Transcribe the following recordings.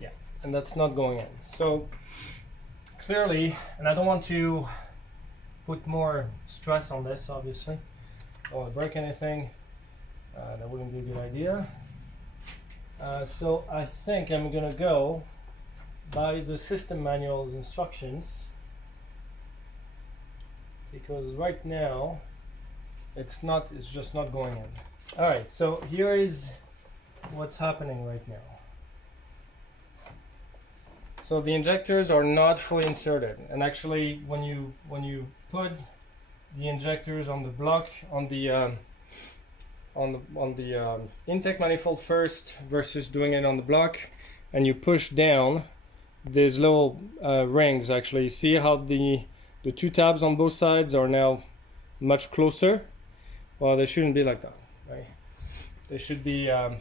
Yeah, and that's not going in. So clearly, and I don't want to put more stress on this, obviously. Don't want to break anything. That wouldn't be a good idea. So I think I'm gonna go by the system manual's instructions, because right now it's just not going in. All right, so here is what's happening right now. So the injectors are not fully inserted, and actually when you put the injectors on the block on the intake manifold first versus doing it on the block, and you push down these little rings, actually see how the two tabs on both sides are now much closer. Well, they shouldn't be like that, right? They should be a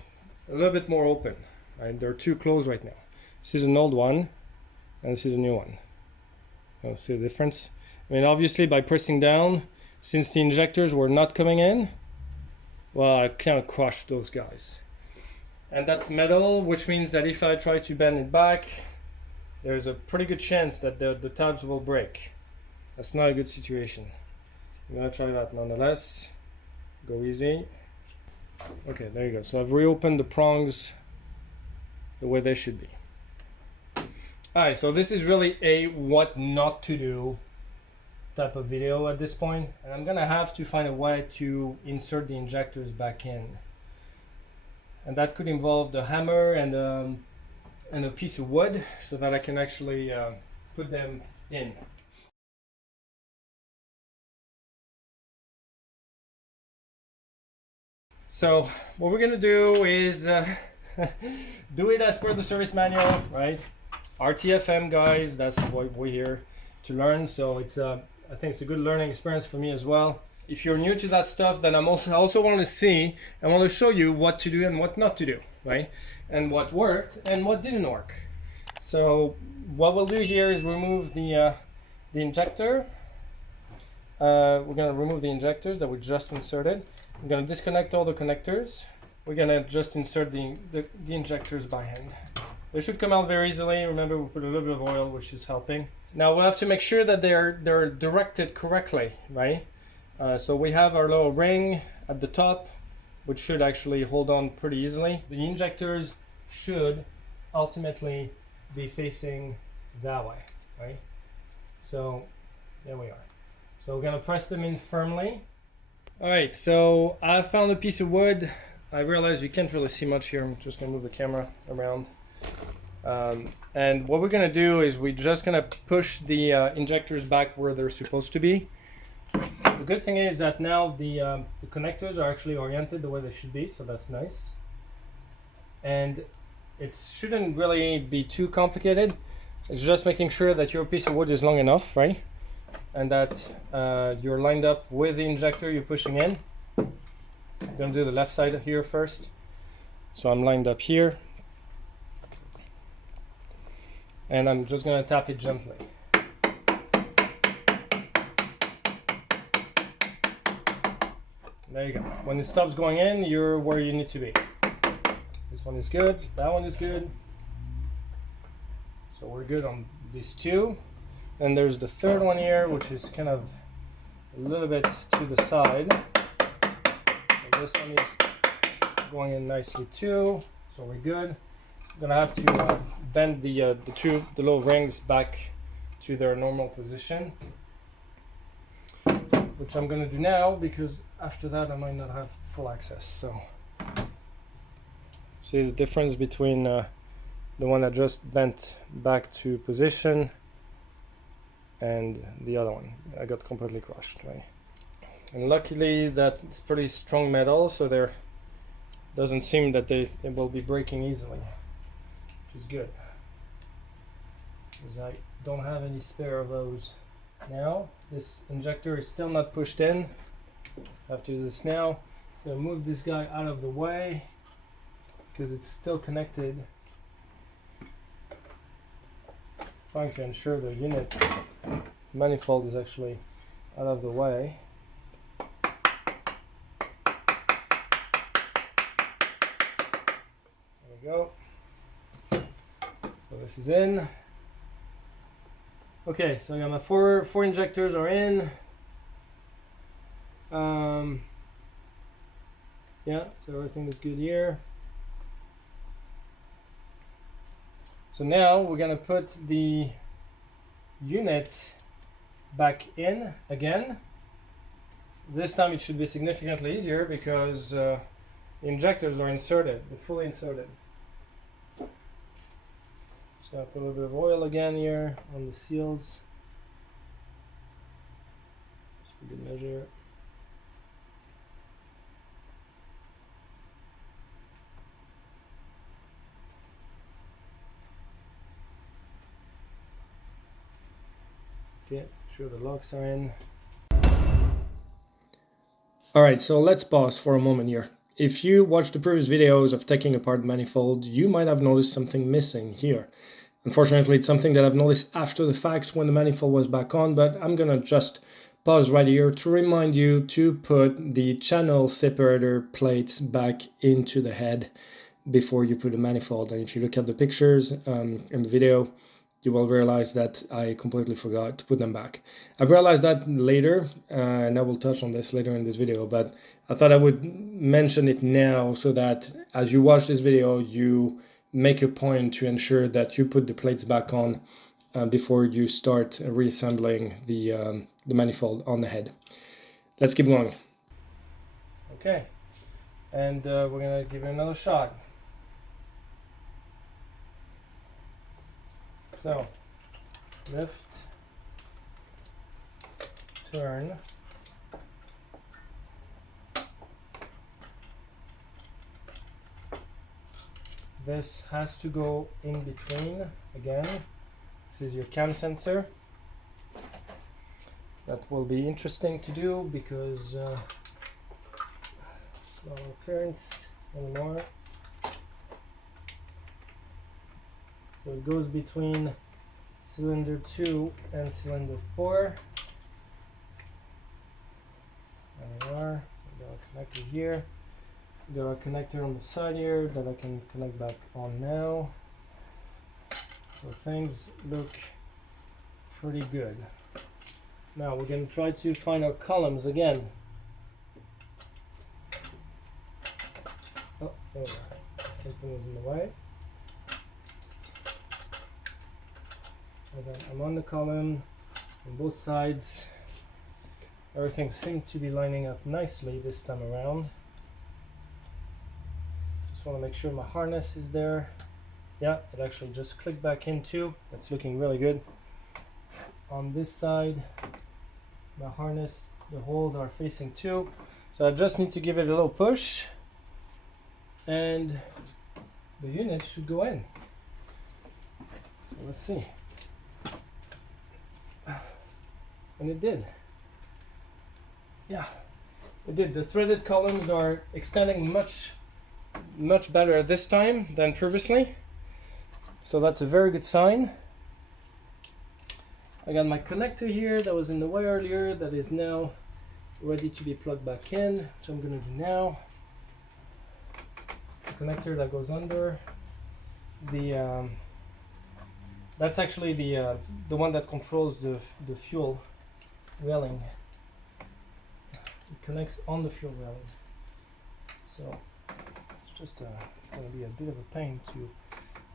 little bit more open, right? They're too close right now. This is an old one and this is a new one. You'll see the difference. I mean, obviously by pressing down, since the injectors were not coming in, well, I kind of crushed those guys. And that's metal, which means that if I try to bend it back, there's a pretty good chance that the tabs will break. That's not a good situation. I'm gonna try that nonetheless. Go easy. Okay, there you go. So I've reopened the prongs the way they should be. Alright, so this is really a what not to do type of video at this point, and I'm gonna have to find a way to insert the injectors back in, and that could involve the hammer and a piece of wood so that I can actually put them in. So what we're gonna do is do it as per the service manual, right? RTFM guys, that's what we're here to learn. So it's I think it's a good learning experience for me as well. If you're new to that stuff, then I also want to show you what to do and what not to do, right? And what worked and what didn't work. So what we'll do here is remove the injector. We're gonna remove the injectors that we just inserted. I'm gonna disconnect all the connectors. We're gonna just insert the injectors by hand. They should come out very easily. Remember, we put a little bit of oil, which is helping. Now we'll have to make sure that they're directed correctly, right? So we have our little ring at the top, which should actually hold on pretty easily. The injectors should ultimately be facing that way, right? So there we are. So we're gonna press them in firmly. All right, so I found a piece of wood. I realize you can't really see much here. I'm just gonna move the camera around. And what we're gonna do is we're just gonna push the injectors back where they're supposed to be. The good thing is that now the connectors are actually oriented the way they should be, so that's nice. And it shouldn't really be too complicated. It's just making sure that your piece of wood is long enough, right? And that you're lined up with the injector you're pushing in. I'm gonna do the left side here first. So I'm lined up here. And I'm just gonna tap it gently. There you go. When it stops going in, you're where you need to be. This one is good, that one is good. So we're good on these two. Then there's the third one here, which is kind of a little bit to the side. So this one is going in nicely too, so we're good. I'm gonna have to bend the little rings back to their normal position, which I'm gonna do now because after that I might not have full access. So see the difference between the one that just bent back to position and the other one. I got completely crushed, right? And luckily that it's pretty strong metal, so there doesn't seem that it will be breaking easily, which is good, because I don't have any spare of those. Now this injector is still not pushed in. I have to do this now. I'm gonna move this guy out of the way because it's still connected. Trying to ensure the unit manifold is actually out of the way. There we go. this is in. Okay, so I got my four injectors are in. Yeah, so everything is good here. So now we're gonna put the unit back in again. This time it should be significantly easier because the injectors are inserted, they're fully inserted. Just gonna put a little bit of oil again here on the seals. Just for good measure. Okay, sure the locks are in. Alright, so let's pause for a moment here. If you watched the previous videos of taking apart the manifold, you might have noticed something missing here. Unfortunately, it's something that I've noticed after the fact when the manifold was back on, but I'm gonna just pause right here to remind you to put the channel separator plates back into the head before you put the manifold. And if you look at the pictures in the video, you will realize that I completely forgot to put them back. I realized that later, and I will touch on this later in this video, but I thought I would mention it now so that as you watch this video, you make a point to ensure that you put the plates back on before you start reassembling the manifold on the head. Let's keep going. Okay, and we're gonna give it another shot. So, lift, turn, this has to go in between again. This is your cam sensor. That will be interesting to do because no clearance anymore. So it goes between cylinder 2 and cylinder 4. There we are. We got a connector here. We got a connector on the side here that I can connect back on now. So things look pretty good. Now we're going to try to find our columns again. Oh, there we are. Something was in the way. And then I'm on the column on both sides. Everything seemed to be lining up nicely this time around. Just want to make sure my harness is there. Yeah, it actually just clicked back in too. That's looking really good. On this side, my harness, the holes are facing too. So I just need to give it a little push and the unit should go in. So let's see. And it did. Yeah, it did. The threaded columns are extending much better this time than previously. So that's a very good sign. I got my connector here that was in the way earlier that is now ready to be plugged back in, which I'm going to do now. The connector that goes under the that's actually the one that controls the fuel railing. It connects on the fuel railing. So it's just going to be a bit of a pain to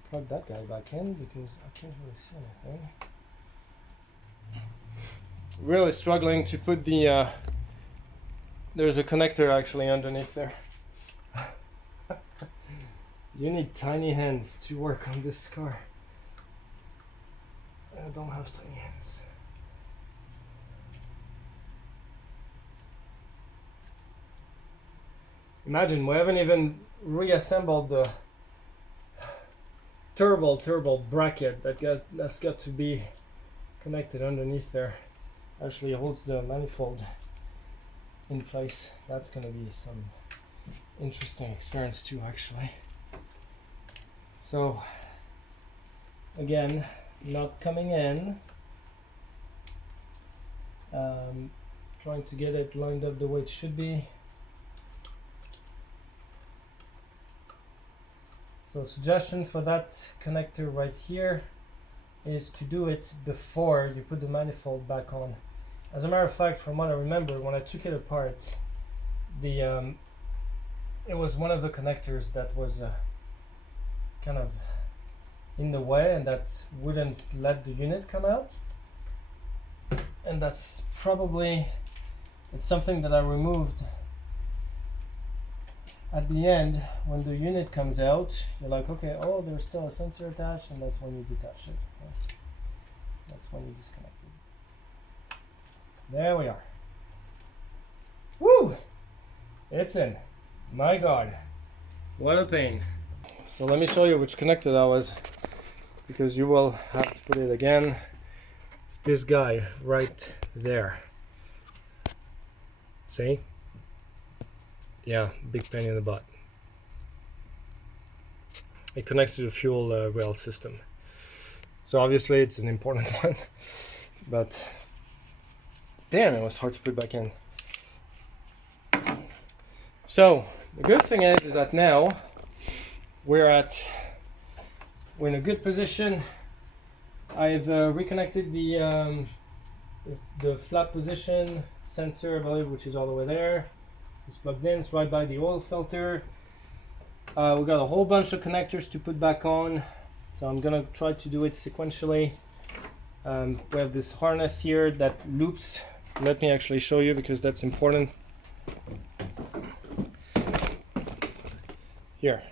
plug that guy back in because I can't really see anything. Really struggling to put the there's a connector actually underneath there. You need tiny hands to work on this car. I don't have tiny hands. Imagine we haven't even reassembled the turbo bracket that's got to be connected underneath there. Actually holds the manifold in place. That's gonna be some interesting experience too, actually. So again, not coming in. Trying to get it lined up the way it should be. So suggestion for that connector right here is to do it before you put the manifold back on. As a matter of fact, from what I remember, when I took it apart, it was one of the connectors that was kind of in the way and that wouldn't let the unit come out. And that's probably, it's something that I removed at the end. When the unit comes out, you're like, okay, oh, there's still a sensor attached, and that's when you detach it. Right? That's when you disconnect it. There we are. Woo! It's in. My God, what a pain. So let me show you which connector that was, because you will have to put it again. It's this guy right there. See? Yeah, big pain in the butt. It connects to the fuel rail system. So obviously it's an important one, but damn, it was hard to put back in. So the good thing is that now we're in a good position. I've reconnected the flap position sensor, I believe, which is all the way there. It's plugged in. It's right by the oil filter. We got a whole bunch of connectors to put back on, so I'm gonna try to do it sequentially. We have this harness here that loops. Let me actually show you, because that's important. Here.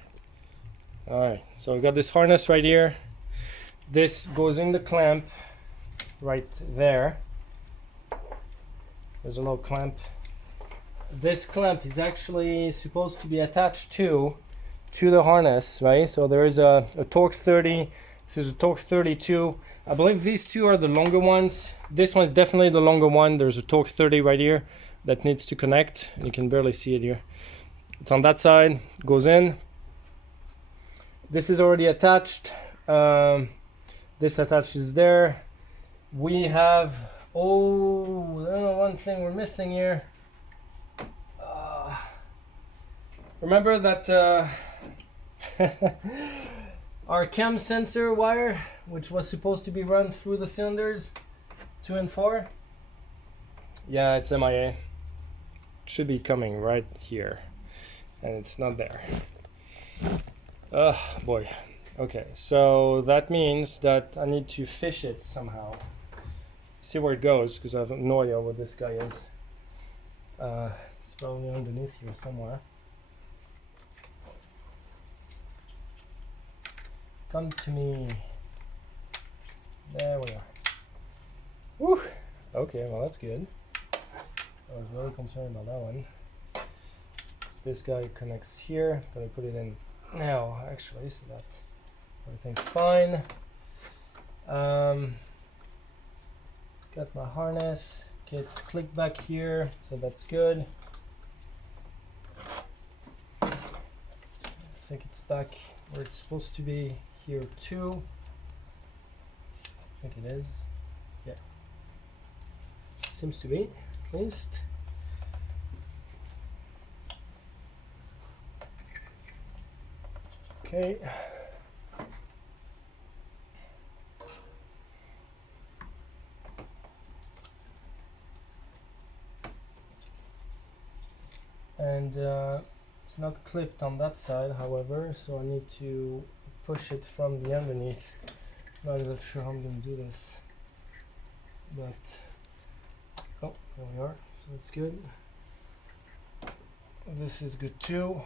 All right, so we got this harness right here. This goes in the clamp right there. There's a little clamp. This clamp is actually supposed to be attached to the harness, right? So there is a Torx 30. This is a Torx 32. I believe these two are the longer ones. This one's definitely the longer one. There's a Torx 30 right here that needs to connect, and you can barely see it here. It's on that side, goes in. This is already attached. This attaches there. We have, I don't know, one thing we're missing here. Remember that our cam sensor wire, which was supposed to be run through the cylinders 2 and 4? Yeah, it's MIA. It should be coming right here, and it's not there. Oh boy. Okay, so that means that I need to fish it somehow. See where it goes, because I have no idea what this guy is. It's probably underneath here somewhere. Come to me. There we are. Woo! Okay, well that's good. I was really concerned about that one. This guy connects here. I'm gonna put it in now, actually, so that everything's fine. Got my harness. Okay, it's clicked back here, so that's good. I think it's back where it's supposed to be here too. I think it is. Yeah. Seems to be, at least. Okay. And it's not clipped on that side, however, so I need to push it from the underneath. Not exactly sure how I'm going to do this, but oh, there we are. So it's good. This is good too.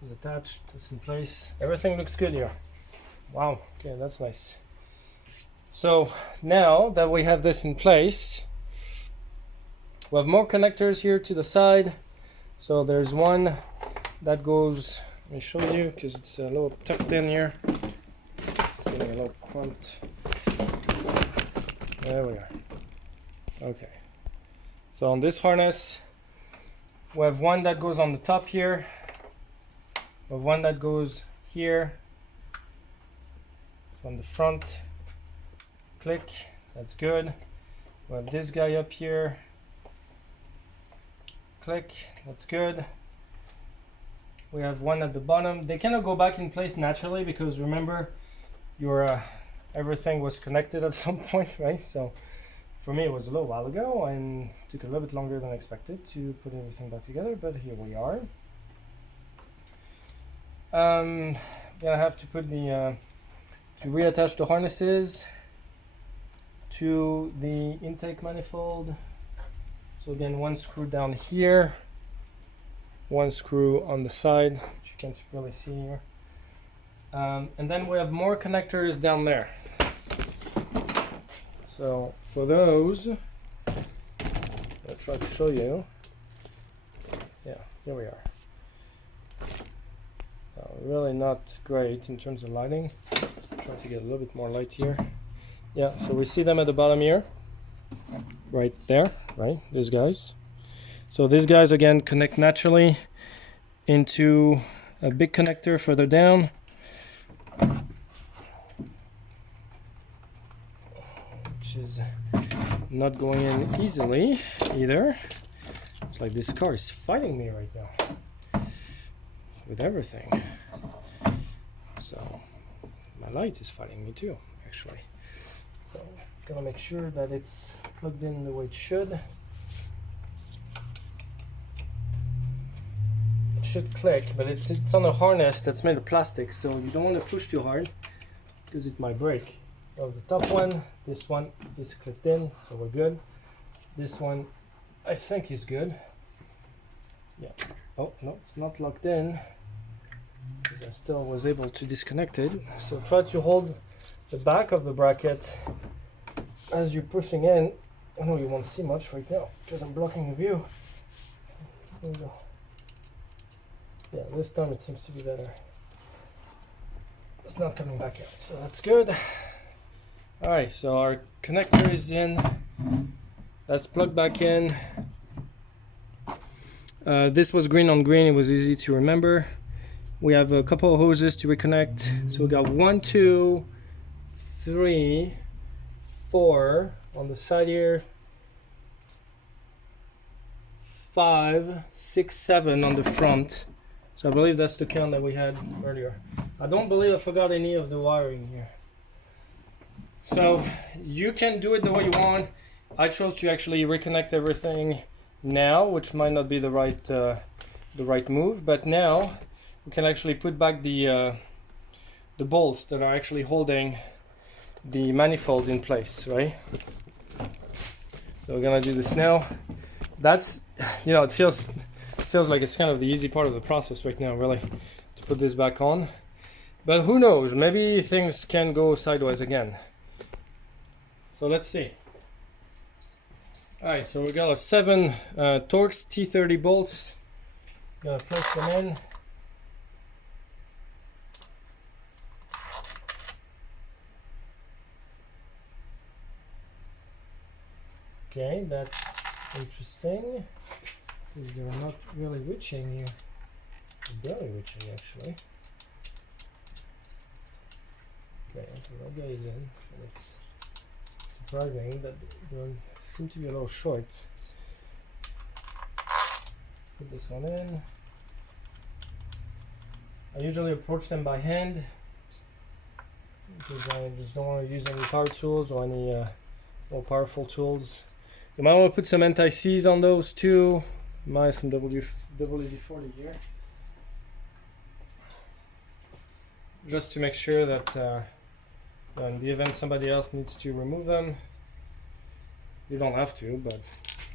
It's attached. It's in place. Everything looks good here. Wow. Okay, that's nice. So now that we have this in place, we have more connectors here to the side. So there's one that goes, let me show you, because it's a little tucked in here. It's getting a little clumped. There we are. Okay. So on this harness, we have one that goes on the top here. We have one that goes here. So on the front, click, that's good. We have this guy up here. Click, that's good. We have one at the bottom. They cannot go back in place naturally because remember, your everything was connected at some point, right? So for me, it was a little while ago and took a little bit longer than expected to put everything back together, but here we are. Gonna have to put the to reattach the harnesses to the intake manifold. So again, one screw down here, one screw on the side, which you can't really see here. And then we have more connectors down there. So for those, I'll try to show you. Yeah, here we are. Really not great in terms of lighting. Try to get a little bit more light here. Yeah, so we see them at the bottom here. Right there, right? These guys. So these guys again connect naturally into a big connector further down. Which is not going in easily either. It's like this car is fighting me right now with everything. So my light is fighting me too, actually. So gonna make sure that it's plugged in the way it should. It should click, but it's on a harness that's made of plastic, so you don't want to push too hard because it might break. So the top one, this one is clipped in, so we're good. This one I think is good. Yeah. Oh no, it's not locked in because I still was able to disconnect it. So try to hold the back of the bracket as you're pushing in. I know you won't see much right now because I'm blocking the view. There we go. Yeah, this time it seems to be better. It's not coming back out, so that's good. Alright, so our connector is in. Let's plug back in. This was green on green, it was easy to remember. We have a couple of hoses to reconnect. So we got 1, 2, 3, 4 on the side here, 5, 6, 7 on the front. So I believe that's the count that we had earlier. I don't believe I forgot any of the wiring here. So you can do it the way you want. I chose to actually reconnect everything now, which might not be the right move, but now we can actually put back the bolts that are actually holding the manifold in place, right? So we're gonna do this now. That's, you know, it feels like it's kind of the easy part of the process right now, really, to put this back on. But who knows? Maybe things can go sideways again. So let's see. All right, so we got our 7 Torx T30 bolts. Gonna place them in. Okay, that's interesting. They're not really reaching here. They're barely reaching, actually. Okay, so that guy is in. And it's surprising that they seem to be a little short. Put this one in. I usually approach them by hand because I just don't want to use any power tools or any more powerful tools. You might want to put some anti-seize on those too. Might have some WD-40 here. Just to make sure that in the event somebody else needs to remove them, you don't have to, but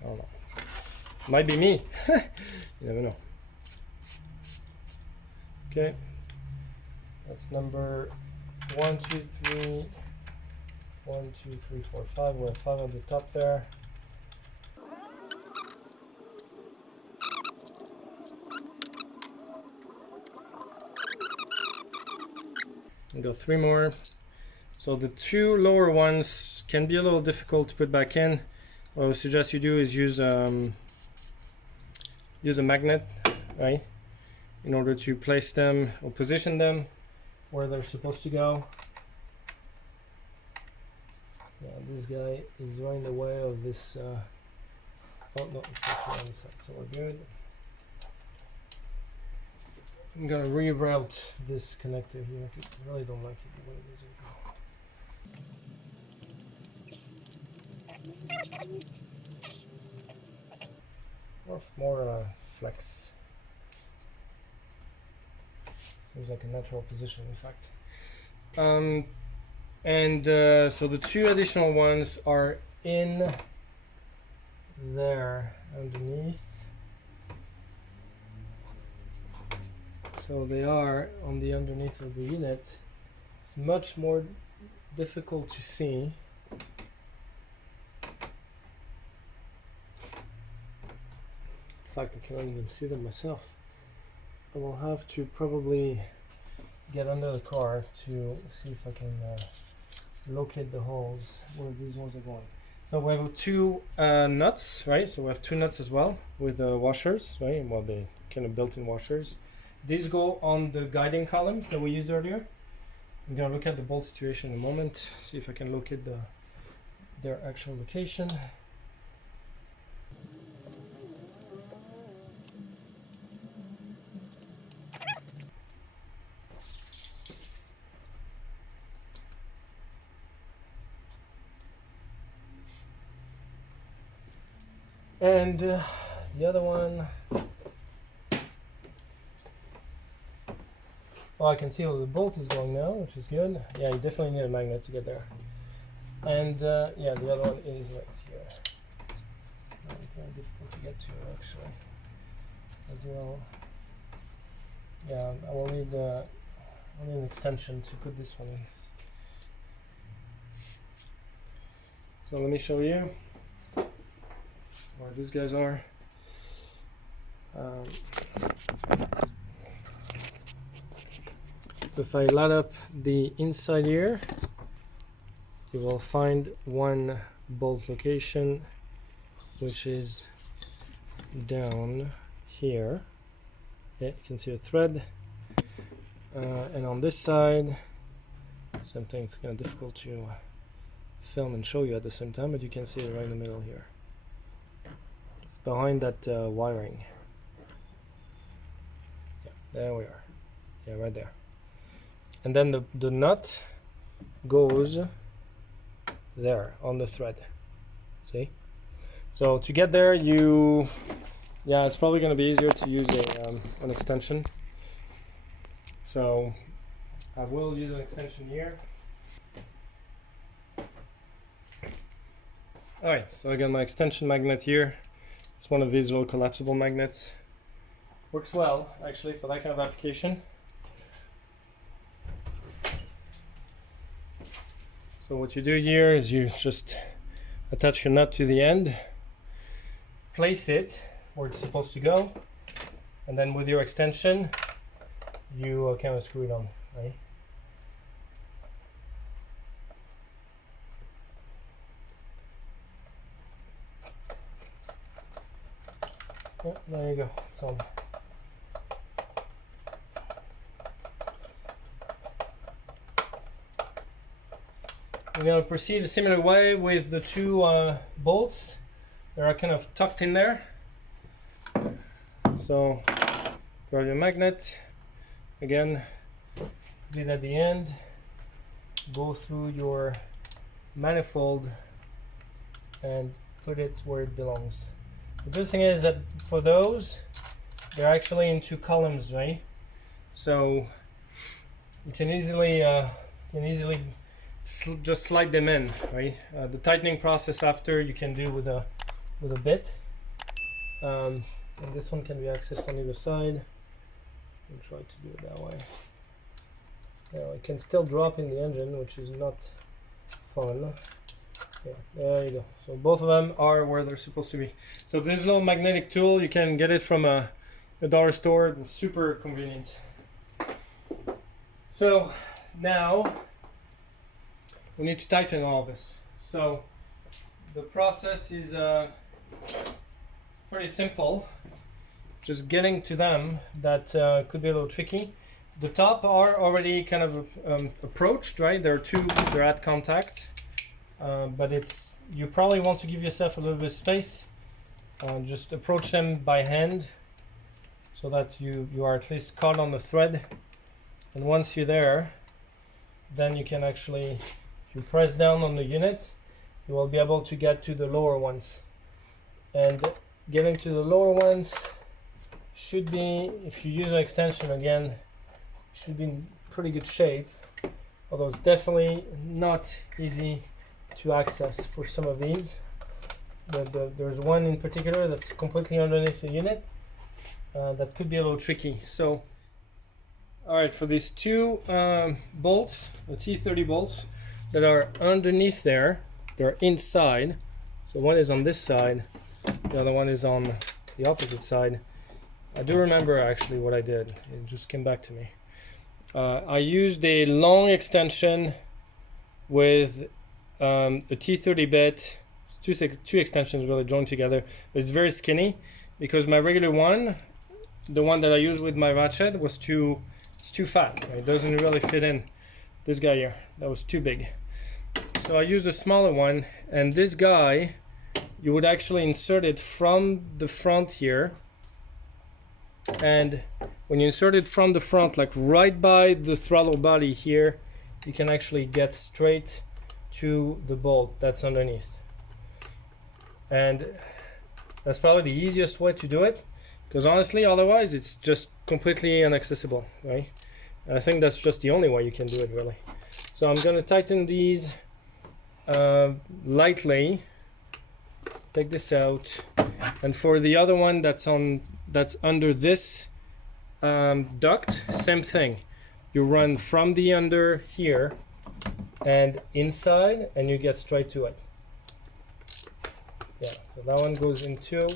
I don't know. Might be me. You never know. Okay. That's number 1, 2, 3. 1, 2, 3, 4, 5. We have 5 on the top there. And go 3 more. So the 2 lower ones can be a little difficult to put back in. What I would suggest you do is use a magnet, right, in order to place them or position them where they're supposed to go. Yeah, this guy is right in the way of this. Oh no, it's actually on the side, so we're good. I'm gonna reroute this connector here because I really don't like it the way it is. More flex. Seems like a natural position, in fact. So the two additional ones are in there underneath. So they are on the underneath of the unit. It's much more difficult to see. In fact, I cannot even see them myself. I will have to probably get under the car to see if I can locate the holes where these ones are going. So we have two nuts, right? So we have two nuts as well with washers, right? Well, they kind of built-in washers. These go on the guiding columns that we used earlier. I'm gonna look at the bolt situation in a moment, see if I can locate their actual location. And the other one, well, I can see where the bolt is going now, which is good. Yeah, you definitely need a magnet to get there. And yeah, the other one is right here. It's very difficult to get to, actually, as well. Yeah, I will need an extension to put this one in. So let me show you where these guys are. If I light up the inside here, you will find one bolt location, which is down here. Yeah, you can see a thread. And on this side, something it's kind of difficult to film and show you at the same time, but you can see it right in the middle here. It's behind that wiring. Yeah, there we are. Yeah, right there. And then the nut goes there on the thread. See? So to get there, yeah, it's probably going to be easier to use an extension. So I will use an extension here. Alright, so I got my extension magnet here. It's one of these little collapsible magnets. Works well, actually, for that kind of application. So what you do here is you just attach your nut to the end, place it where it's supposed to go, and then with your extension, you kind of screw it on, right? Yeah, there you go. It's on. We're going to proceed a similar way with the two bolts. They are kind of tucked in there. So grab your magnet, again, lead at the end, go through your manifold and put it where it belongs. The good thing is that for those, they're actually in two columns, right? So you can easily just slide them in, right? The tightening process after you can do with a bit. And this one can be accessed on either side. I'll try to do it that way. Now it can still drop in the engine, which is not fun. Yeah, there you go. So both of them are where they're supposed to be. So this little magnetic tool, you can get it from a dollar store. It's super convenient. So now we need to tighten all this. So the process is pretty simple. Just getting to them, that could be a little tricky. The top are already kind of approached, right? They're at contact, but you probably want to give yourself a little bit of space. Just approach them by hand so that you are at least caught on the thread. And once you're there, then you can actually, if you press down on the unit, you will be able to get to the lower ones. And getting to the lower ones should be, if you use an extension again, should be in pretty good shape. Although it's definitely not easy to access for some of these. There's one in particular that's completely underneath the unit that could be a little tricky. So, all right, for these two bolts, the T30 bolts that are underneath there, they're inside. So one is on this side, the other one is on the opposite side. I do remember actually what I did. It just came back to me. I used a long extension with a T30 bit, two extensions really joined together, but it's very skinny because my regular one, the one that I use with my ratchet, it's too fat. It doesn't really fit in. This guy here, that was too big. So I used a smaller one, and this guy, you would actually insert it from the front here, and when you insert it from the front, like right by the throttle body here, you can actually get straight to the bolt that's underneath. And that's probably the easiest way to do it, because honestly otherwise it's just completely inaccessible, right? I think that's just the only way you can do it really. So I'm going to tighten these lightly, take this out, and for the other one that's under this duct, same thing. You run from the under here and inside, and you get straight to it. Yeah, so that one goes into,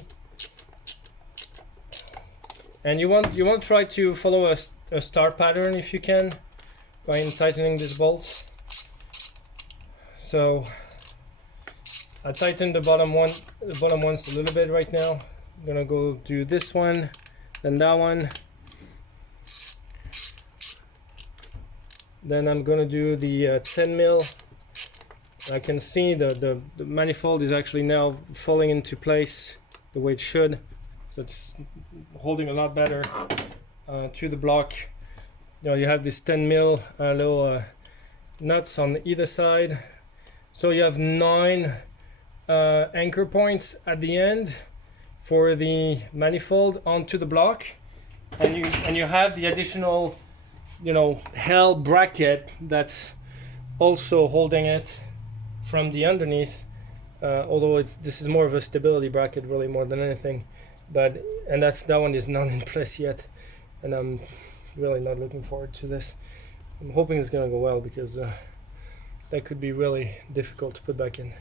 and you want try to follow a star pattern if you can by tightening these bolts. So I tightened the bottom ones a little bit right now. I'm gonna go do this one, then that one, then I'm gonna do the 10 mil. I can see the manifold is actually now falling into place the way it should, so it's holding a lot better to the block. You know, you have this 10 mil little nuts on either side, so you have 9 anchor points at the end for the manifold onto the block, and you have the additional, you know, L bracket that's also holding it from the underneath, although this is more of a stability bracket really more than anything, and that one is not in place yet, and I'm really not looking forward to this. I'm hoping it's gonna go well, because that could be really difficult to put back in.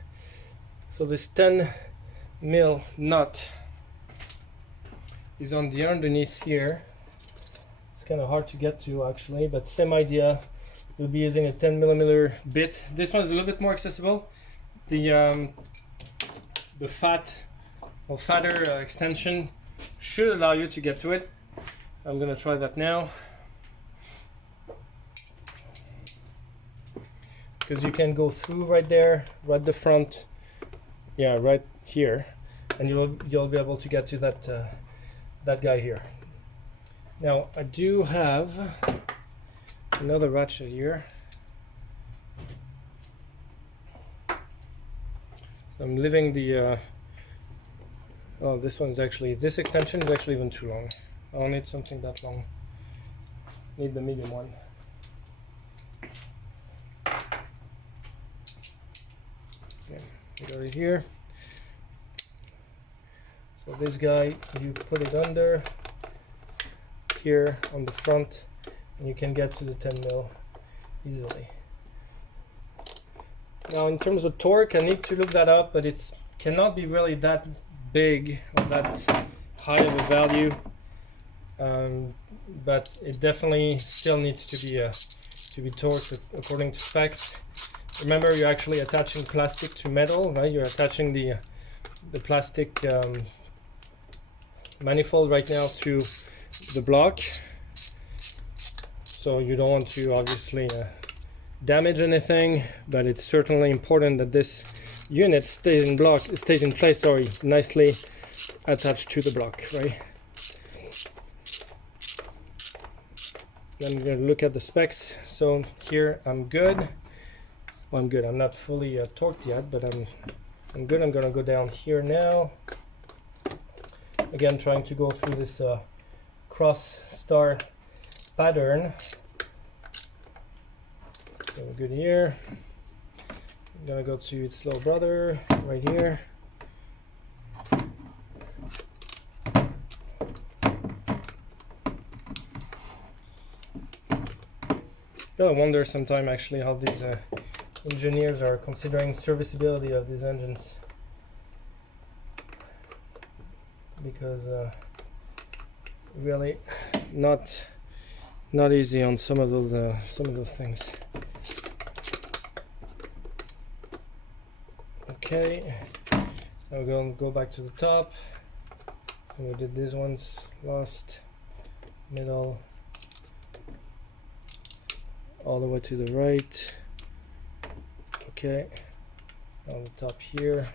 So this 10 mil nut is on the underneath here. It's kind of hard to get to actually, but same idea. We'll be using a 10 millimeter bit. This one's a little bit more accessible. The fatter extension should allow you to get to it. I'm gonna try that now, because you can go through right there, right the front, yeah, right here, and you'll be able to get to that guy here. Now I do have another ratchet here. I'm leaving the oh, this extension is actually even too long. I don't need something that long. I need the medium one. Okay, we got it here. So this guy, you put it under here on the front, and you can get to the 10 mil easily. Now in terms of torque, I need to look that up, but it cannot be really that big or that high of a value, but it definitely still needs to be torqued according to specs. Remember, you're actually attaching plastic to metal, right? You're attaching the plastic manifold right now to the block, so you don't want to obviously damage anything, but it's certainly important that this unit stays in place, nicely attached to the block, right? I'm gonna look at the specs. So here I'm good. Well, I'm good. I'm not fully torqued yet, but I'm good. I'm gonna go down here now. Again, trying to go through this cross star pattern. So we're good here. I'm gonna go to its little brother right here. I wonder sometimes actually how these engineers are considering serviceability of these engines, because really not easy on some of those things. Okay, now we're going to go back to the top, and we did these ones last, middle, all the way to the right. Okay, on the top here.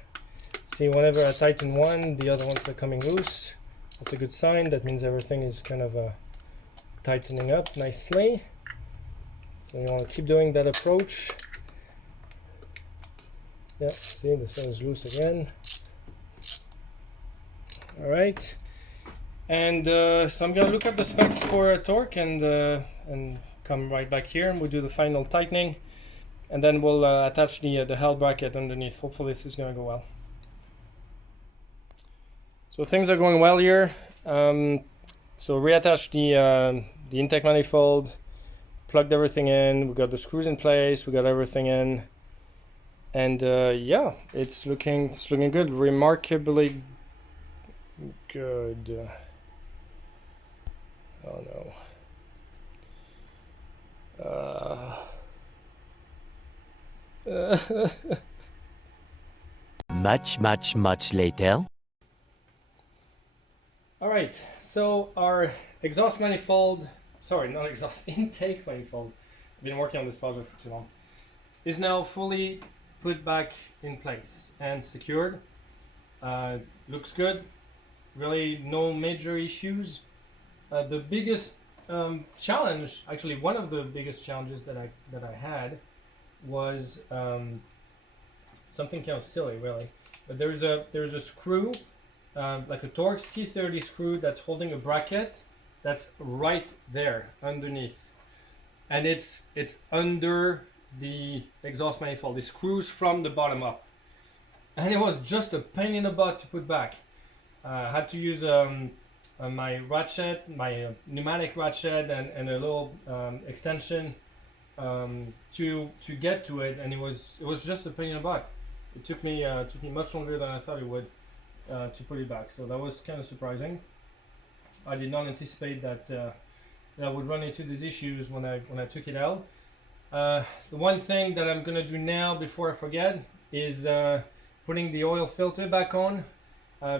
See, whenever I tighten one, the other ones are coming loose. That's a good sign. That means everything is kind of tightening up nicely. So you want to keep doing that approach. Yeah, see, this one is loose again. All right, and so I'm gonna look up the specs for torque and come right back here, and we'll do the final tightening, and then we'll attach the L bracket underneath. Hopefully this is going to go well. So things are going well here. So reattach the intake manifold, plugged everything in, we got the screws in place, we got everything in, and yeah, it's looking good, remarkably good. Oh no. Much later. All right, so our exhaust manifold, sorry, not exhaust, intake manifold, I've been working on this project for too long, is now fully put back in place and secured. Looks good, really no major issues. The biggest challenge, actually one of the biggest challenges that I had was something kind of silly, really. But there's a screw, like a Torx T30 screw that's holding a bracket that's right there underneath, and it's under the exhaust manifold. It screws from the bottom up, and it was just a pain in the butt to put back. I had to use my ratchet, my pneumatic ratchet, and a little extension to get to it, and it was just a pain in the butt. It took me much longer than I thought it would to put it back, so that was kind of surprising. I did not anticipate that I would run into these issues when I took it out. The one thing that I'm gonna do now before I forget is putting the oil filter back on,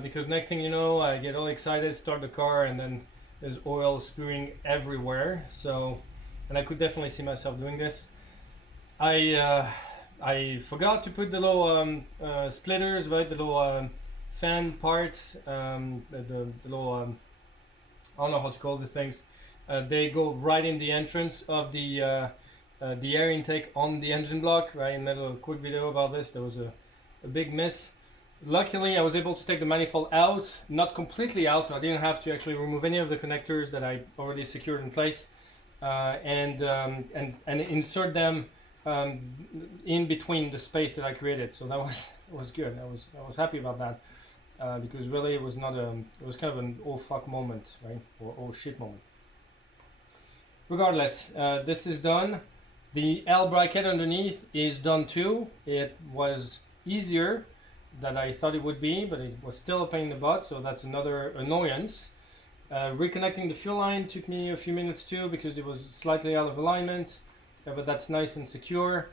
because next thing you know, I get all excited, start the car, and then there's oil spewing everywhere. So, and I could definitely see myself doing this. I forgot to put the little splitters, right? The little fan parts, the little I don't know how to call the things. They go right in the entrance of the air intake on the engine block, right? I made a quick video about this. There was a big miss. Luckily, I was able to take the manifold out, not completely out, so I didn't have to actually remove any of the connectors that I already secured in place, and insert them in between the space that I created. So that was good. I was happy about that, because really it was kind of an oh fuck moment, right? Or oh shit moment. Regardless, this is done. The L bracket underneath is done too. It was easier than I thought it would be, but it was still a pain in the butt, so that's another annoyance. Reconnecting the fuel line took me a few minutes too, because it was slightly out of alignment, but that's nice and secure.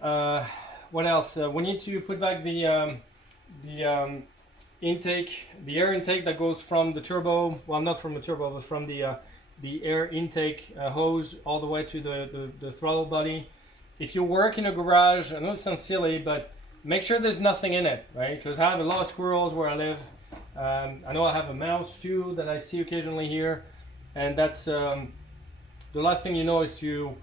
What else? We need to put back the intake, the air intake that goes from the turbo, well, not from the turbo, but from the air intake hose all the way to the throttle body. If you work in a garage, I know it sounds silly, but make sure there's nothing in it, right? Because I have a lot of squirrels where I live. I know I have a mouse too that I see occasionally here, and that's the the last thing you know is to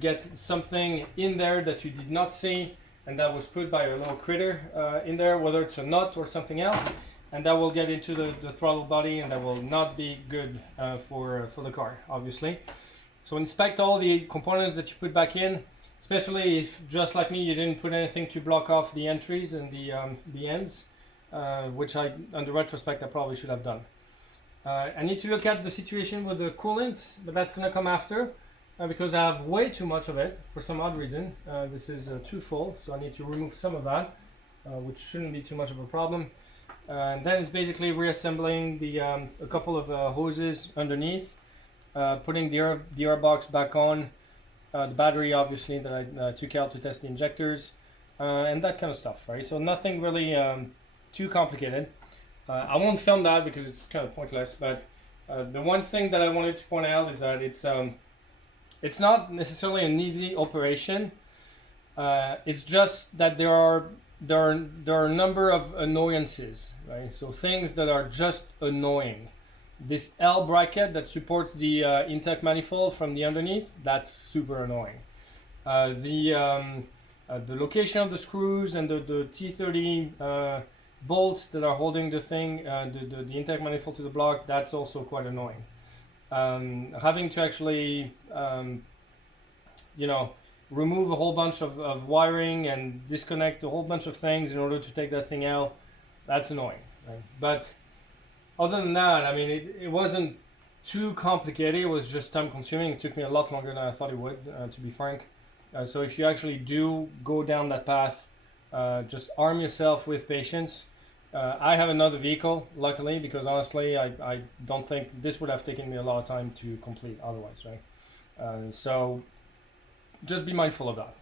get something in there that you did not see, and that was put by a little critter in there, whether it's a nut or something else, and that will get into the throttle body, and that will not be good for the car, obviously. So inspect all the components that you put back in, especially if, just like me, you didn't put anything to block off the entries and the ends, which under retrospect, I probably should have done. I need to look at the situation with the coolant, but that's going to come after because I have way too much of it for some odd reason. This is too full, so I need to remove some of that, which shouldn't be too much of a problem. And then it's basically reassembling a couple of hoses underneath, putting the air box back on, the battery obviously that I took out to test the injectors, and that kind of stuff, right? So nothing really too complicated. I won't film that because it's kind of pointless, but the one thing that I wanted to point out is that it's not necessarily an easy operation. It's just that there are a number of annoyances, right? So things that are just annoying. This L bracket that supports the intake manifold from the underneath, that's super annoying. The location of the screws and the T30 bolts that are holding the thing, the intake manifold to the block, that's also quite annoying. Having to actually, remove a whole bunch of wiring and disconnect a whole bunch of things in order to take that thing out, that's annoying, right? But other than that, I mean, it wasn't too complicated. It was just time consuming. It took me a lot longer than I thought it would, to be frank. So if you actually do go down that path, just arm yourself with patience. I have another vehicle, luckily, because honestly, I don't think this would have taken me a lot of time to complete otherwise, right? So just be mindful of that.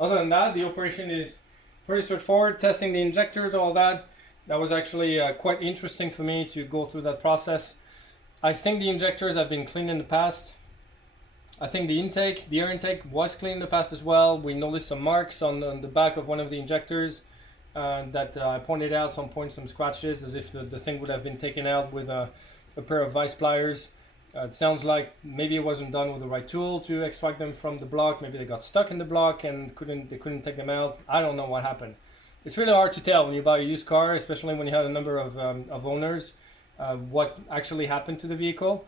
Other than that, the operation is pretty straightforward. Testing the injectors, all that was actually quite interesting for me to go through that process. I think the injectors have been cleaned in the past. I think the air intake was clean in the past as well. We noticed some marks on the back of one of the injectors that I pointed out, some scratches, as if the thing would have been taken out with a pair of vice pliers. It sounds like maybe it wasn't done with the right tool to extract them from the block. Maybe they got stuck in the block and they couldn't take them out. I don't know what happened. It's really hard to tell when you buy a used car, especially when you have a number of owners, what actually happened to the vehicle.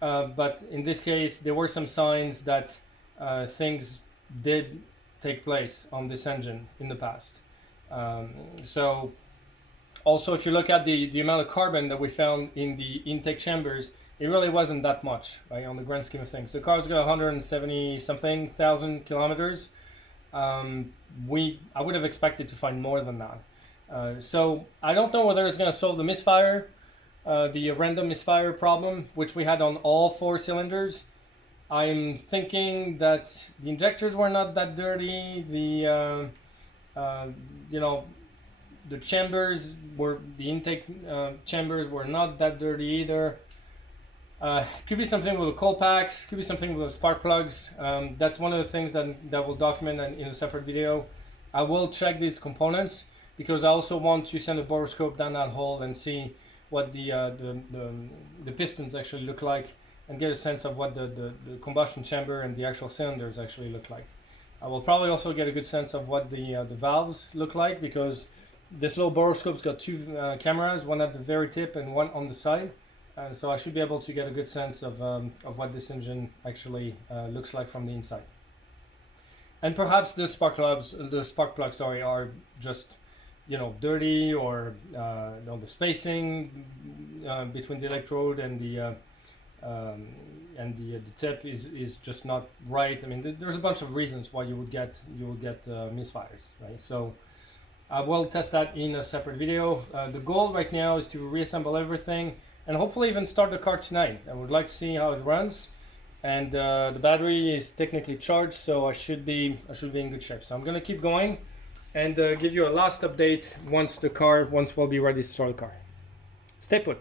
But in this case, there were some signs that things did take place on this engine in the past. So also, if you look at the amount of carbon that we found in the intake chambers, it really wasn't that much, right, on the grand scheme of things. The car's got 170-something thousand kilometers. I would have expected to find more than that. So I don't know whether it's going to solve the misfire, the random misfire problem, which we had on all 4 cylinders. I'm thinking that the injectors were not that dirty. The chambers the intake chambers were not that dirty either. Could be something with the cold packs, could be something with the spark plugs. That's one of the things that we'll document in a separate video. I will check these components because I also want to send a borescope down that hole and see what the pistons actually look like and get a sense of what the combustion chamber and the actual cylinders actually look like. I will probably also get a good sense of what the valves look like, because this little borescope's got 2 cameras, one at the very tip and one on the side. So I should be able to get a good sense of what this engine actually looks like from the inside. And perhaps the spark plugs, are just, dirty, or the spacing between the electrode and the tip is just not right. I mean, there's a bunch of reasons why you would get misfires, right? So I will test that in a separate video. The goal right now is to reassemble everything and hopefully even start the car tonight. I would like to see how it runs, and the battery is technically charged, so I should be in good shape. So I'm gonna keep going and give you a last update once we'll be ready to start the car. Stay put.